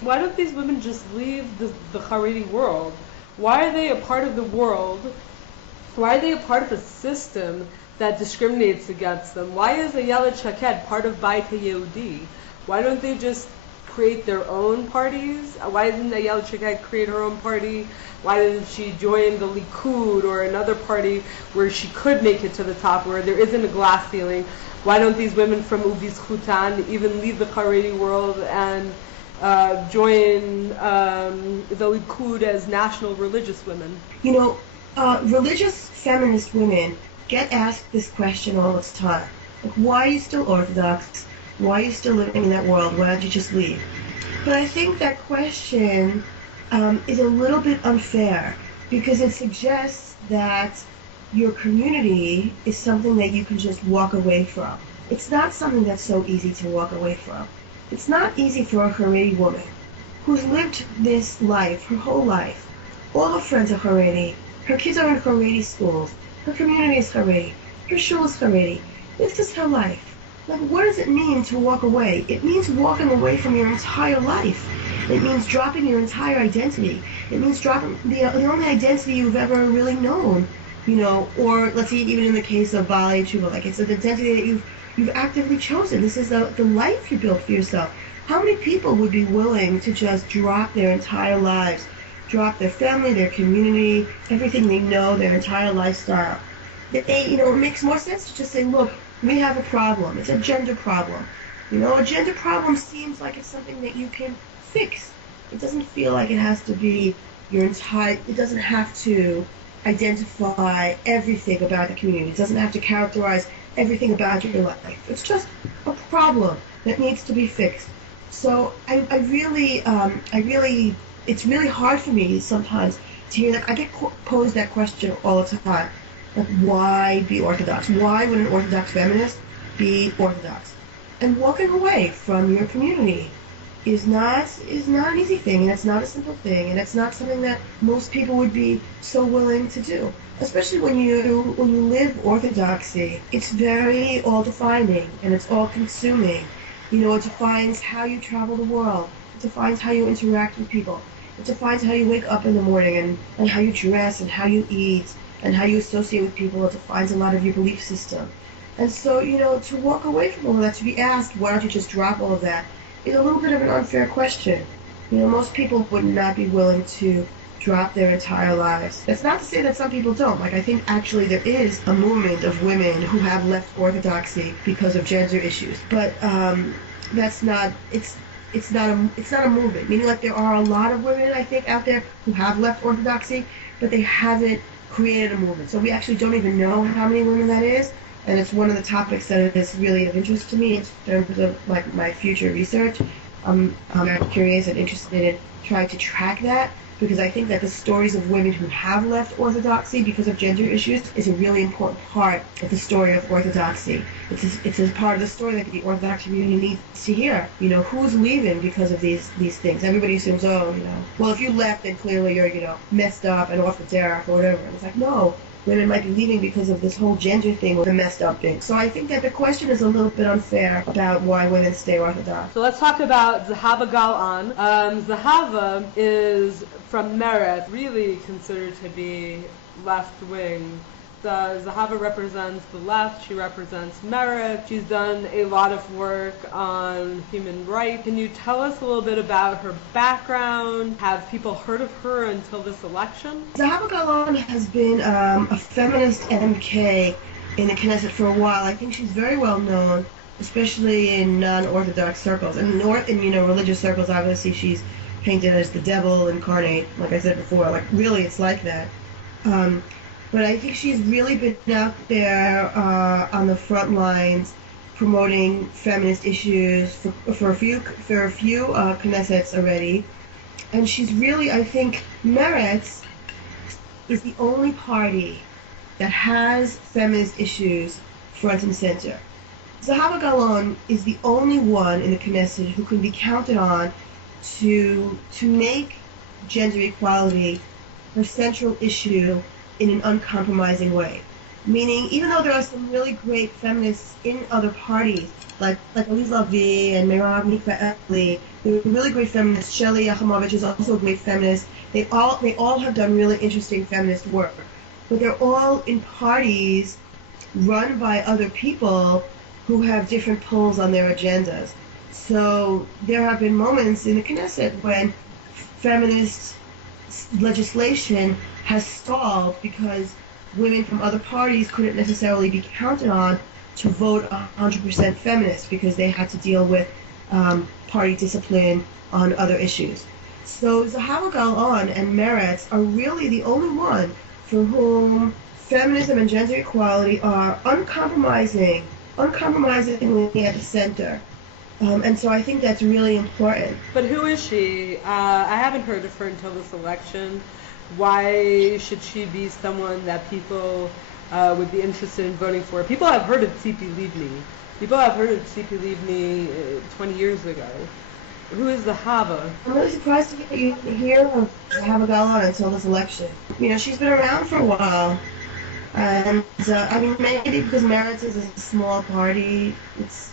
Why don't these women just leave the Haredi world? Why are they a part of the world? Why are they a part of a system that discriminates against them? Why is Ayelet Shaked part of Beit HaYehudi? Why don't they just create their own parties? Why didn't Ayelet Shaked create her own party? Why didn't she join the Likud or another party where she could make it to the top, where there isn't a glass ceiling? Why don't these women from Ubizchutan even leave the Haredi world and join the Likud as national religious women? You know, religious feminist women get asked this question all the time. Like, why are you still Orthodox? Why are you still living in that world? Why don't you just leave? But I think that question is a little bit unfair because it suggests that your community is something that you can just walk away from. It's not something that's so easy to walk away from. It's not easy for a Haredi woman who's lived this life, her whole life. All her friends are Haredi. Her kids are in Haredi schools. Her community is Haredi. Her shul is Haredi. This is her life. Like, what does it mean to walk away? It means walking away from your entire life. It means dropping your entire identity. It means dropping the only identity you've ever really known, or let's say even in the case of Baalei Tshuva, like it's an identity that you've actively chosen. This is the life you built for yourself. How many people would be willing to just drop their entire lives, drop their family, their community, everything they know, their entire lifestyle? That it makes more sense to just say, look, we have a problem. It's a gender problem. A gender problem seems like it's something that you can fix. It doesn't feel like it has to be it doesn't have to identify everything about the community. It doesn't have to characterize everything about your life. It's just a problem that needs to be fixed. So I really, it's really hard for me sometimes to hear that. I get posed that question all the time. Like, why be Orthodox? Why would an Orthodox feminist be Orthodox? And walking away from your community is not an easy thing, and it's not a simple thing, and it's not something that most people would be so willing to do. Especially when you live Orthodoxy, it's very all-defining and it's all-consuming. It defines how you travel the world. It defines how you interact with people. It defines how you wake up in the morning and how you dress and how you eat and how you associate with people. It defines a lot of your belief system. And so, to walk away from all of that, to be asked, why don't you just drop all of that, is a little bit of an unfair question. Most people would not be willing to drop their entire lives. That's not to say that some people don't. Like, I think actually there is a movement of women who have left Orthodoxy because of gender issues. But it's not a movement. Meaning, like, there are a lot of women, I think, out there who have left Orthodoxy, but they haven't created a movement. So we actually don't even know how many women that is. And it's one of the topics that is really of interest to me in terms of like my future research. I'm curious and interested in trying to track that, because I think that the stories of women who have left Orthodoxy because of gender issues is a really important part of the story of Orthodoxy. It's a part of the story that the Orthodox community needs to hear. Who's leaving because of these things? Everybody assumes, well, if you left, then clearly you're, messed up and off the derech or whatever. And it's like, no. Women might be leaving because of this whole gender thing or the messed up thing. So I think that the question is a little bit unfair about why women stay Orthodox. So let's talk about Zahava Galan. Zahava is from Meretz, really considered to be left-wing. Zahava represents the left, she represents Meretz. She's done a lot of work on human rights. Can you tell us a little bit about her background? Have people heard of her until this election? Zahava Galan has been a feminist MK in the Knesset for a while. I think she's very well known, especially in non-Orthodox circles. And in religious circles, obviously she's painted as the devil incarnate, like I said before. Like, really, it's like that. But I think she's really been out there on the front lines promoting feminist issues for a few Knessets already. And she's really, I think, Meretz is the only party that has feminist issues front and center. Zahava Galan is the only one in the Knesset who can be counted on to make gender equality her central issue in an uncompromising way. Meaning, even though there are some really great feminists in other parties, like Elise Lavie and Merav Michaeli, they're really great feminists. Shelley Yachimovich is also a great feminist. They all have done really interesting feminist work, but they're all in parties run by other people who have different pulls on their agendas. So there have been moments in the Knesset when feminist legislation has stalled because women from other parties couldn't necessarily be counted on to vote 100% feminist because they had to deal with party discipline on other issues. So Zahava Gal'an and Meretz are really the only one for whom feminism and gender equality are uncompromisingly at the center. And so I think that's really important. But who is she? I haven't heard of her until this election. Why should she be someone that people would be interested in voting for? People have heard of Tzipi Livni. People have heard of Tzipi Livni 20 years ago. Who is Zahava? I'm really surprised to hear of Zahava Gal'an until this election. She's been around for a while. And, maybe because Meretz is a small party, it's,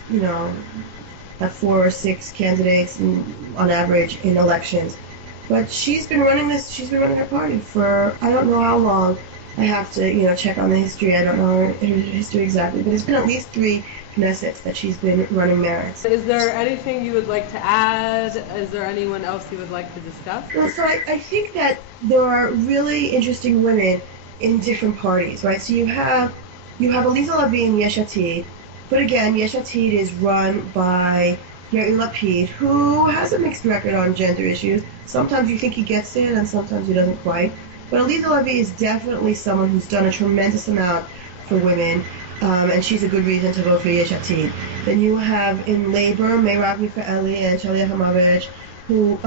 have 4 or 6 candidates on average in elections. But she's been running her party for, I don't know how long. I have to, check on the history. I don't know her history exactly, but it's been at least 3 Knessets that she's been running Meretz. Is there anything you would like to add? Is there anyone else you would like to discuss? Well, so I think that there are really interesting women in different parties, right? So you have Elisa Lavie in Yesh Atid, but again, Yesh Atid is run by Yair Lapid, who has a mixed record on gender issues. Sometimes you think he gets it, and sometimes he doesn't quite. But Elisa Lavie is definitely someone who's done a tremendous amount for women, and she's a good reason to vote for Yesh Atid. Then you have in Labor, Merav Michaeli and Shelley Yachimovich, who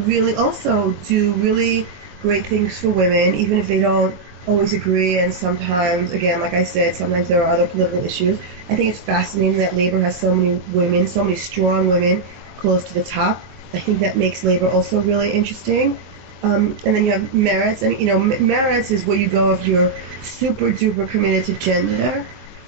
really also do really great things for women, even if they don't always agree, and sometimes, again, like I said, sometimes there are other political issues. I think it's fascinating that Labor has so many women, so many strong women close to the top. I think that makes Labor also really interesting. And then you have Meretz, and Meretz is where you go if you're super duper committed to gender,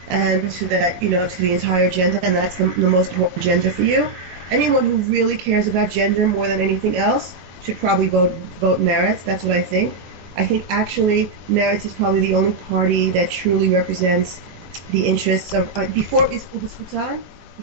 and to that, to the entire gender, and that's the most important gender for you. Anyone who really cares about gender more than anything else should probably vote Meretz. That's what I think. I think actually Meretz is probably the only party that truly represents the interests of before Ubus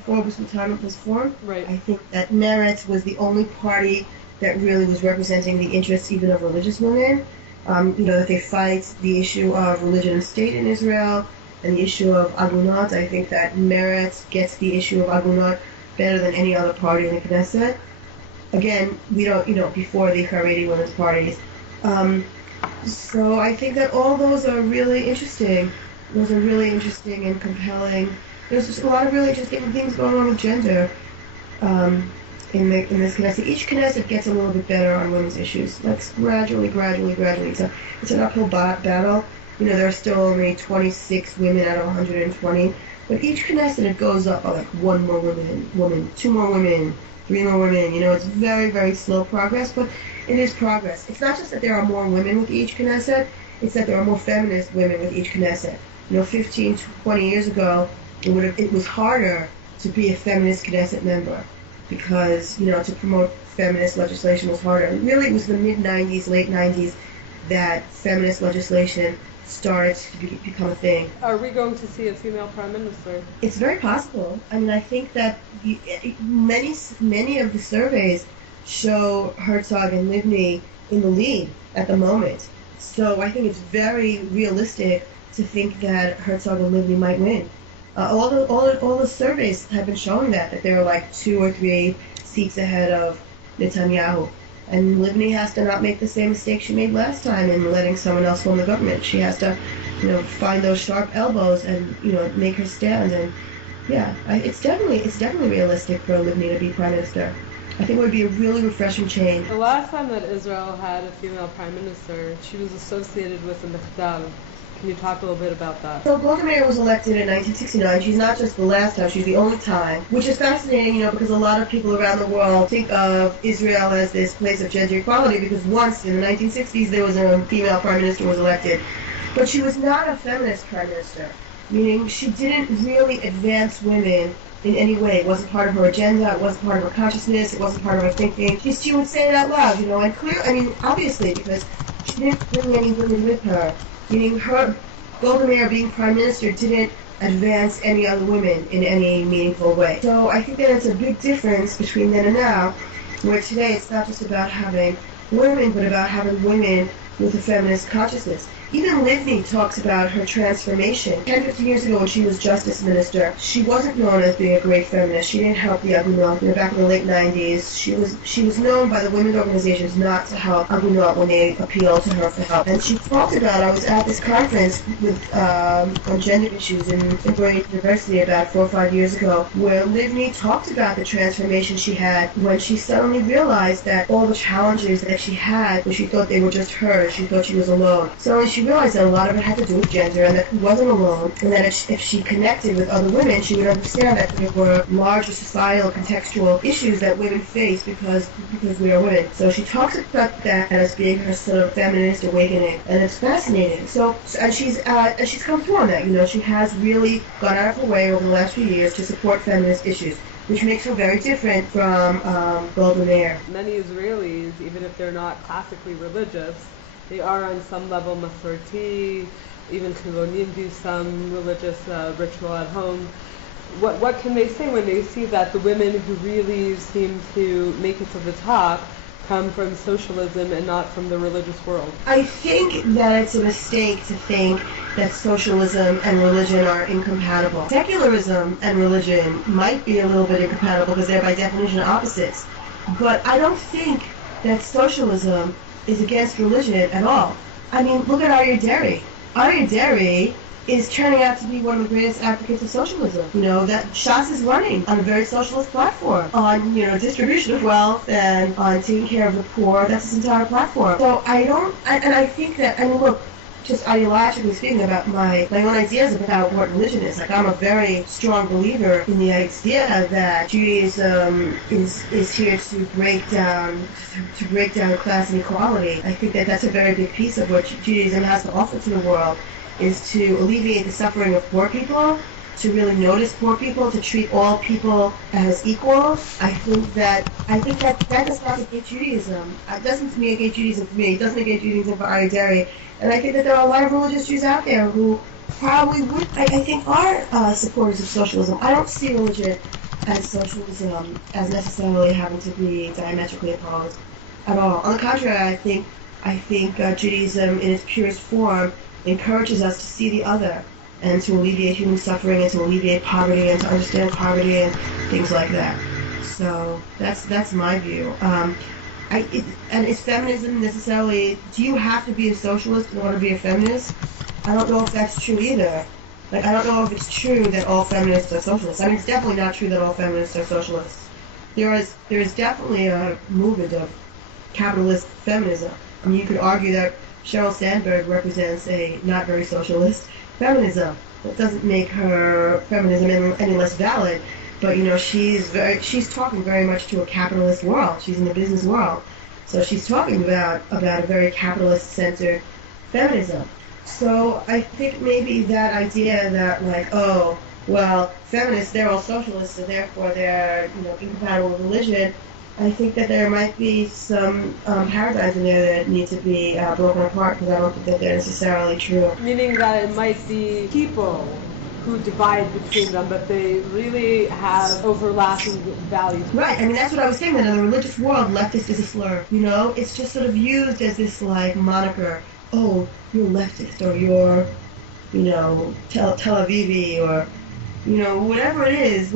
Hutan was formed. Right. I think that Meretz was the only party that really was representing the interests even of religious women. That they fight the issue of religion and state in Israel and the issue of agunot. I think that Meretz gets the issue of agunot better than any other party in the Knesset. Again, we don't, before the Haredi women's parties. So I think that all those are really interesting. Those are really interesting and compelling. There's just a lot of really interesting things going on with gender in this Knesset. Each Knesset gets a little bit better on women's issues. That's gradually. It's an uphill battle. There are still only 26 women out of 120. But each Knesset, it goes up by like 1 more woman, 2 more women, 3 more women. It's very, very slow progress, but it is progress. It's not just that there are more women with each Knesset, it's that there are more feminist women with each Knesset. 15, 20 years ago, it was harder to be a feminist Knesset member because, to promote feminist legislation was harder. And really, it was the mid-90s, late 90s that feminist legislation started to become a thing. Are we going to see a female prime minister? It's very possible. I think that many of the surveys show Herzog and Livni in the lead at the moment. So I think it's very realistic to think that Herzog and Livni might win. All the surveys have been showing that there are like 2 or 3 seats ahead of Netanyahu. And Livni has to not make the same mistake she made last time in letting someone else form the government. She has to, find those sharp elbows and, make her stand. And it's definitely realistic for Livni to be prime minister. I think it would be a really refreshing change. The last time that Israel had a female prime minister, she was associated with the Mechtal. Can you talk a little bit about that? So Golda Meir was elected in 1969. She's not just the last time, she's the only time, which is fascinating, because a lot of people around the world think of Israel as this place of gender equality, because once in the 1960s there was a female prime minister who was elected. But she was not a feminist prime minister, meaning she didn't really advance women in any way. It wasn't part of her agenda, it wasn't part of her consciousness, it wasn't part of her thinking. She would say it out loud, and clear, obviously, because she didn't bring any women with her, meaning her, Golda Meir being prime minister didn't advance any other women in any meaningful way. So I think that it's a big difference between then and now, where today it's not just about having women, but about having women with a feminist consciousness. Even Livni talks about her transformation. 10, 15 years ago when she was justice minister, she wasn't known as being a great feminist. She didn't help the Agunot. Back in the late 90s, she was known by the women's organizations not to help Agunot when they appealed to her for help. And she talked about, I was at this conference on gender issues in Brown University about 4 or 5 years ago, where Livni talked about the transformation she had when she suddenly realized that all the challenges that she had, when she thought they were just her, she thought she was alone. So she realized that a lot of it had to do with gender and that she wasn't alone, and that if she connected with other women, she would understand that there were larger societal contextual issues that women face because we are women. So she talks about that as being her sort of feminist awakening, and it's fascinating. And she's come through on that. She has really gone out of her way over the last few years to support feminist issues, which makes her very different from Golda Meir. Many Israelis, even if they're not classically religious, they are on some level Masorti, even Chilonim do some religious ritual at home. What can they say when they see that the women who really seem to make it to the top come from socialism and not from the religious world? I think that it's a mistake to think that socialism and religion are incompatible. Secularism and religion might be a little bit incompatible because they're by definition opposites. But I don't think that socialism is against religion at all. Look at Arya Deri. Arya Deri is turning out to be one of the greatest advocates of socialism. That Shas is running on a very socialist platform on, distribution of wealth and on taking care of the poor. That's his entire platform. So I think that, look, just ideologically speaking about my own ideas about what religion is. I'm a very strong believer in the idea that Judaism is here to break down class inequality. I think that that's a very big piece of what Judaism has to offer to the world, is to alleviate the suffering of poor people, to really notice poor people, to treat all people as equal. I think that does not negate Judaism. It doesn't negate Judaism for me. It doesn't negate Judaism for Arya Deri. And I think that there are a lot of religious Jews out there who probably would, I think, are supporters of socialism. I don't see religion as socialism as necessarily having to be diametrically opposed at all. On the contrary, I think Judaism in its purest form encourages us to see the other and to alleviate human suffering and to alleviate poverty and to understand poverty and things like that. So that's my view. And is feminism necessarily, do you have to be a socialist in order to be a feminist? I don't know if that's true either. I don't know if it's true that all feminists are socialists. It's definitely not true that all feminists are socialists. There is definitely a movement of capitalist feminism. You could argue that Sheryl Sandberg represents a not very socialist feminism. That doesn't make her feminism any less valid, but she's talking very much to a capitalist world. She's in the business world, so she's talking about a very capitalist-centered feminism. So I think maybe that idea that feminists, they're all socialists, so therefore they're incompatible with religion. I think that there might be some paradigms in there that need to be broken apart, because I don't think that they're necessarily true. Meaning that it might be people who divide between them, but they really have overlapping values. Right, that's what I was saying, that in the religious world, leftist is a slur. It's just sort of used as this moniker. Oh, you're leftist, or you're, Tel Aviv, or, whatever it is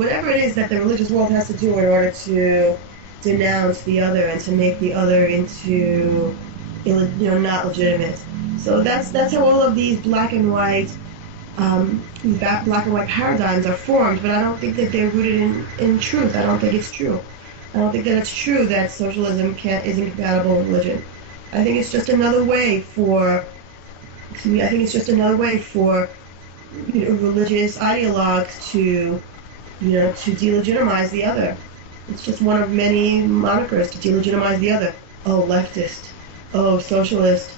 that the religious world has to do in order to denounce the other and to make the other into, not legitimate. So that's how all of these black and white paradigms are formed, but I don't think that they're rooted in truth. I don't think it's true. I don't think that it's true that socialism is incompatible with religion. I think it's just another way for religious ideologues to delegitimize the other. It's just one of many monikers to delegitimize the other. Oh, leftist. Oh, socialist.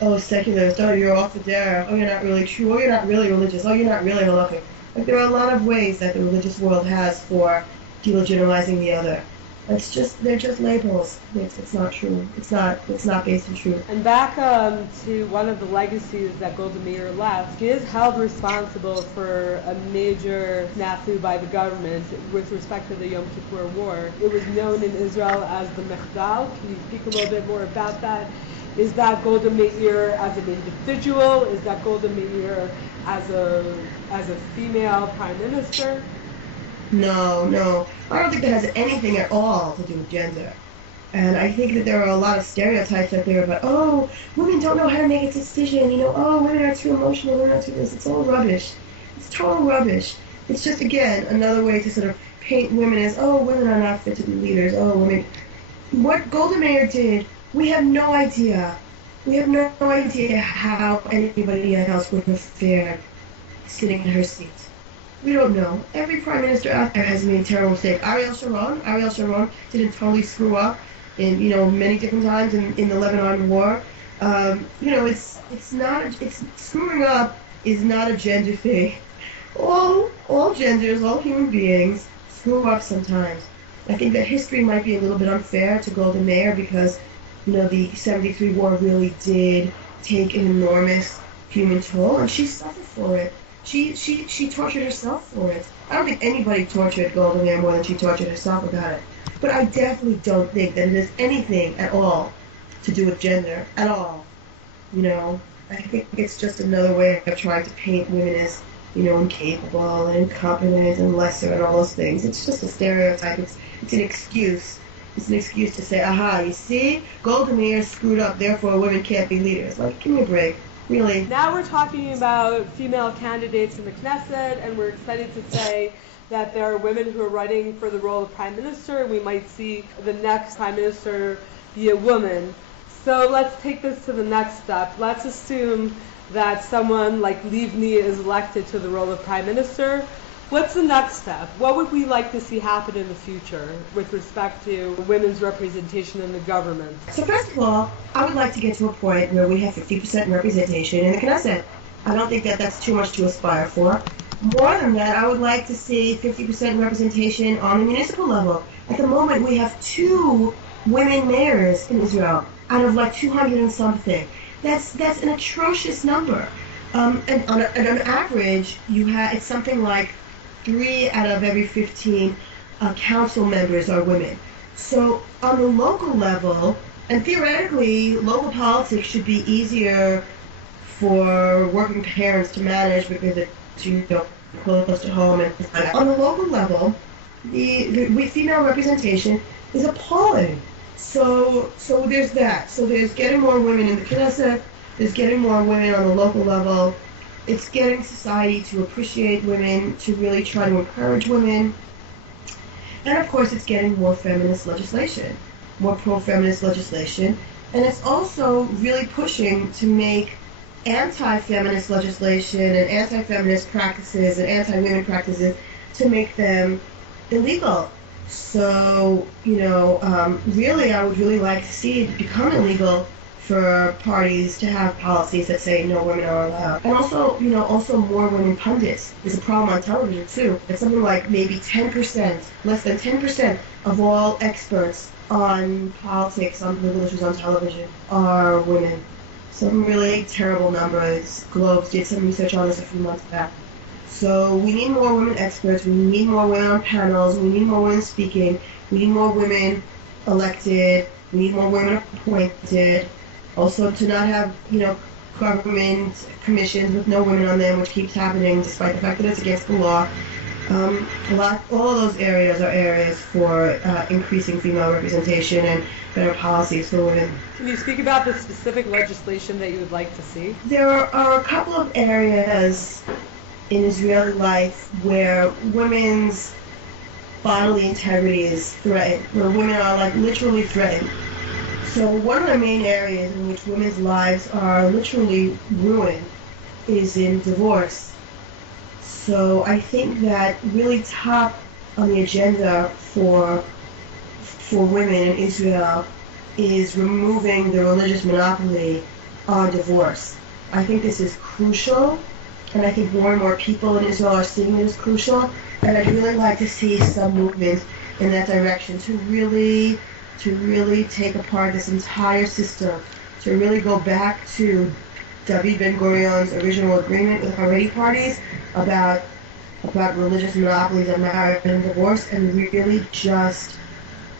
oh, secularist, oh, you're off the dare, oh, you're not really true, oh, you're not really religious, oh, you're not really halachic. Like, there are a lot of ways that the religious world has for delegitimizing the other. They're just labels. It's not true. It's not based in truth. And back to one of the legacies that Golda Meir left, she is held responsible for a major snafu by the government with respect to the Yom Kippur War. It was known in Israel as the Mechdal. Can you speak a little bit more about that? Is that Golda Meir as an individual? Is that Golda Meir as a female prime minister? No. I don't think that has anything at all to do with gender. And I think that there are a lot of stereotypes out there about, oh, women don't know how to make a decision, oh, women are too emotional, women are too this. It's all rubbish. It's total rubbish. It's just, again, another way to sort of paint women as, oh, women are not fit to be leaders, oh, women. What Golda Meir did, we have no idea. We have no idea how anybody else would have fared sitting in her seat. We don't know. Every prime minister out there has made terrible mistakes. Ariel Sharon didn't totally screw up in, many different times in the Lebanon War. It's screwing up is not a gender thing. All genders, all human beings screw up sometimes. I think that history might be a little bit unfair to Golda Meir because, the 73 war really did take an enormous human toll, and she suffered for it. She tortured herself for it. I don't think anybody tortured Golda Meir more than she tortured herself about it. But I definitely don't think that it has anything at all to do with gender, at all. I think it's just another way of trying to paint women as, incapable and incompetent and lesser and all those things. It's just a stereotype. It's an excuse. It's an excuse to say, aha, you see, Golda Meir screwed up, therefore women can't be leaders. Like, give me a break. Really. Now we're talking about female candidates in the Knesset, and we're excited to say that there are women who are running for the role of prime minister. We might see the next prime minister be a woman. So let's take this to the next step. Let's assume that someone like Livni is elected to the role of prime minister. What's the next step? What would we like to see happen in the future with respect to women's representation in the government? So first of all, I would like to get to a point where we have 50% representation in the Knesset. I don't think that that's too much to aspire for. More than that, I would like to see 50% representation on the municipal level. At the moment, we have 2 women mayors in Israel out of like 200 and something. That's an atrocious number. And on an average, it's something like 3 out of every 15 council members are women. So on the local level, and theoretically, local politics should be easier for working parents to manage because it's close to home and things like that. On the local level, the female representation is appalling. So there's that. So there's getting more women in the Knesset. There's getting more women on the local level. It's getting society to appreciate women, to really try to encourage women. And of course, it's getting more feminist legislation, more pro-feminist legislation. And it's also really pushing to make anti-feminist legislation and anti-feminist practices and anti-women practices to make them illegal. So, really, I would really like to see it become illegal for parties to have policies that say no women are allowed. And also more women pundits is a problem on television too. It's something like maybe 10%, less than 10% of all experts on politics, on political issues on television are women. Some really terrible numbers. Globes did some research on this a few months back. So we need more women experts, we need more women on panels, we need more women speaking, we need more women elected, we need more women appointed. Also to not have, government commissions with no women on them, which keeps happening despite the fact that it's against the law. All of those areas are areas for increasing female representation and better policies for women. Can you speak about the specific legislation that you would like to see? There are a couple of areas in Israeli life where women's bodily integrity is threatened, where women are literally threatened. So one of the main areas in which women's lives are literally ruined is in divorce. So I think that really top on the agenda for women in Israel is removing the religious monopoly on divorce. I think this is crucial, and I think more and more people in Israel are seeing it as crucial, and I'd really like to see some movement in that direction to really take apart this entire system, to really go back to David Ben-Gurion's original agreement with Haredi parties about religious monopolies on marriage and divorce, and really just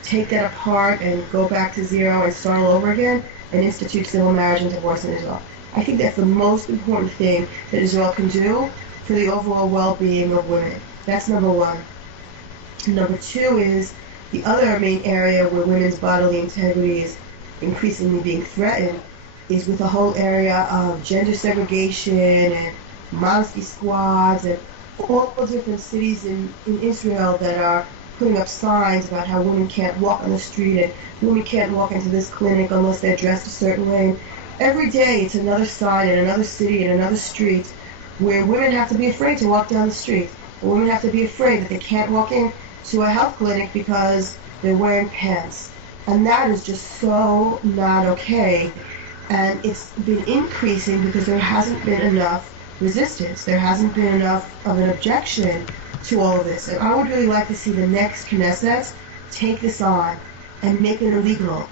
take that apart and go back to zero and start all over again and institute civil marriage and divorce in Israel. I think that's the most important thing that Israel can do for the overall well-being of women. That's number one. Number two is the other main area where women's bodily integrity is increasingly being threatened is with the whole area of gender segregation and modesty squads and all the different cities in Israel that are putting up signs about how women can't walk on the street and women can't walk into this clinic unless they're dressed a certain way. Every day it's another sign in another city, in another street, where women have to be afraid to walk down the street. And women have to be afraid that they can't walk into a health clinic because they're wearing pants. And that is just so not okay. And it's been increasing because there hasn't been enough resistance. There hasn't been enough of an objection to all of this. And I would really like to see the next Knesset take this on and make it illegal.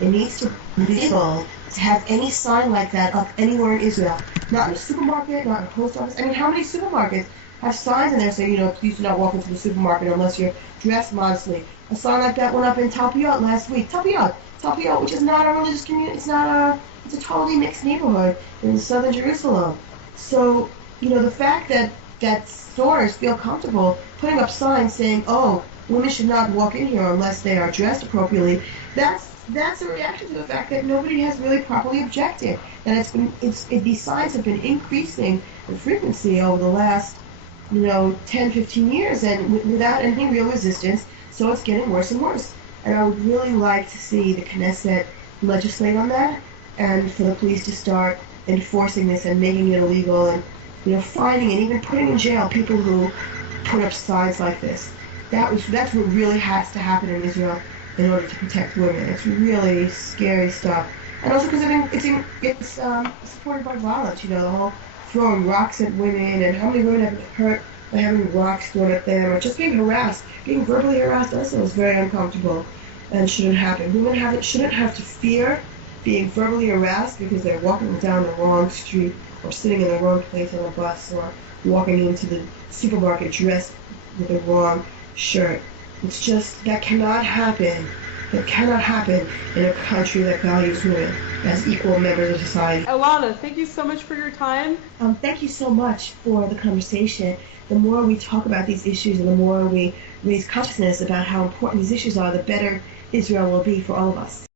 It needs to be illegal to have any sign like that up anywhere in Israel. Not in a supermarket, not in a post office. I mean, how many supermarkets have signs in there saying, please do not walk into the supermarket unless you're dressed modestly? A sign like that went up in Tel-Aviv last week. Tel-Aviv, which is not a religious community. It's a totally mixed neighborhood in southern Jerusalem. So, the fact that stores feel comfortable putting up signs saying, women should not walk in here unless they are dressed appropriately, that's a reaction to the fact that nobody has really properly objected. And these signs have been increasing in frequency over the last 10, 15 years and without any real resistance, so it's getting worse and worse. And I would really like to see the Knesset legislate on that and for the police to start enforcing this and making it illegal and finding and even putting in jail people who put up signs like this. That's what really has to happen in Israel in order to protect women. It's really scary stuff. And also because it's supported by violence, the whole throwing rocks at women, and how many women have been hurt by having rocks thrown at them, or just being harassed. Being verbally harassed also is very uncomfortable and shouldn't happen. Women shouldn't have to fear being verbally harassed because they're walking down the wrong street or sitting in the wrong place on a bus or walking into the supermarket dressed with the wrong shirt. It's just, that cannot happen. That cannot happen in a country that values women as equal members of society. Elana, thank you so much for your time. Thank you so much for the conversation. The more we talk about these issues and the more we raise consciousness about how important these issues are, the better Israel will be for all of us.